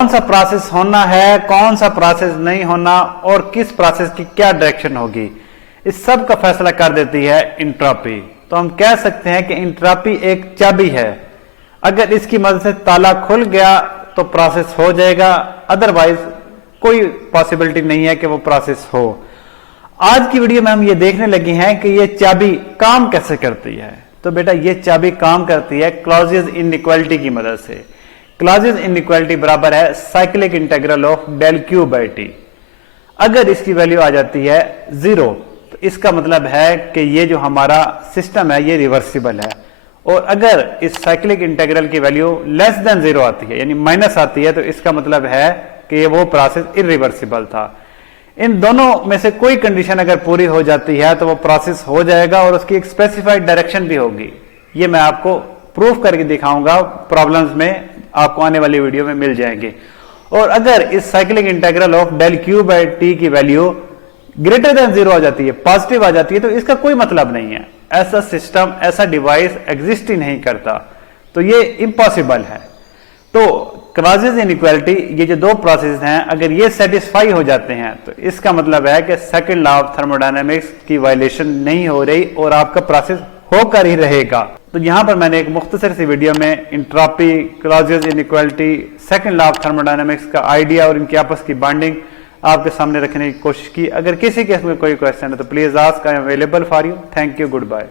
कौन सा प्रोसेस होना है, कौन सा प्रोसेस नहीं होना और किस प्रोसेस की क्या डायरेक्शन होगी, इस सब का फैसला कर देती है इंट्रोपी। तो हम कह सकते हैं कि इंट्रोपी एक चाबी है, अगर इसकी मदद से ताला खुल गया तो प्रोसेस हो जाएगा, अदरवाइज कोई पॉसिबिलिटी नहीं है कि वो प्रोसेस हो। आज की वीडियो में हम ये देखने लगे हैं कि ये चाबी काम कैसे करती है। तो बेटा ये चाबी काम करती है क्लॉजियस इनइक्वालिटी की मदद से। क्लॉजियस इनइक्वालिटी बराबर है cyclic integral of del q by T. अगर इसकी वैल्यू आ जाती है 0 तो इसका मतलब है कि ये जो हमारा सिस्टम है ये रिवर्सिबल है, और अगर इस साइक्लिक इंटीग्रल की वैल्यू लेस देन 0 आती है यानी माइनस आती है तो इसका मतलब है कि ये वो प्रोसेस इरिवर्सिबल था। इन दोनों में से कोई कंडीशन अगर पूरी हो जाती है तो वो प्रोसेस हो जाएगा और उसकी एक स्पेसिफाइड डायरेक्शन भी होगी। ये मैं आपको प्रूफ करके दिखाऊंगा, प्रॉब्लम्स में आपको आने वाली वीडियो में मिल जाएंगे। और अगर इस cyclic integral of del q by T की वैल्यू ग्रेटर देन 0 आ जाती है, पॉजिटिव आ जाती है, तो इसका कोई मतलब नहीं है। ऐसा सिस्टम, ऐसा डिवाइस एग्जिस्ट ही नहीं करता, तो ये इम्पॉसिबल है। तो क्लॉजियस इनइक्वालिटी, ये जो दो प्रोसेस हैं, अगर ये सेटिस्फाई हो जाते हैं तो इसका मतलब है कि सेकंड लॉ ऑफ थर्मोडायनेमिक्स की वायलेशन नहीं हो रही और आपका प्रोसेस होकर ही रहेगा। तो यहां पर मैंने एक मुख्तसर सी वीडियो में entropy, Clausius inequality, second law of thermodynamics का आइडिया और इनकी आपस की बॉन्डिंग आपके सामने रखने की कोशिश की। अगर किसी केस में कोई क्वेश्चन है तो please ask, I am available for you. Thank you, good bye.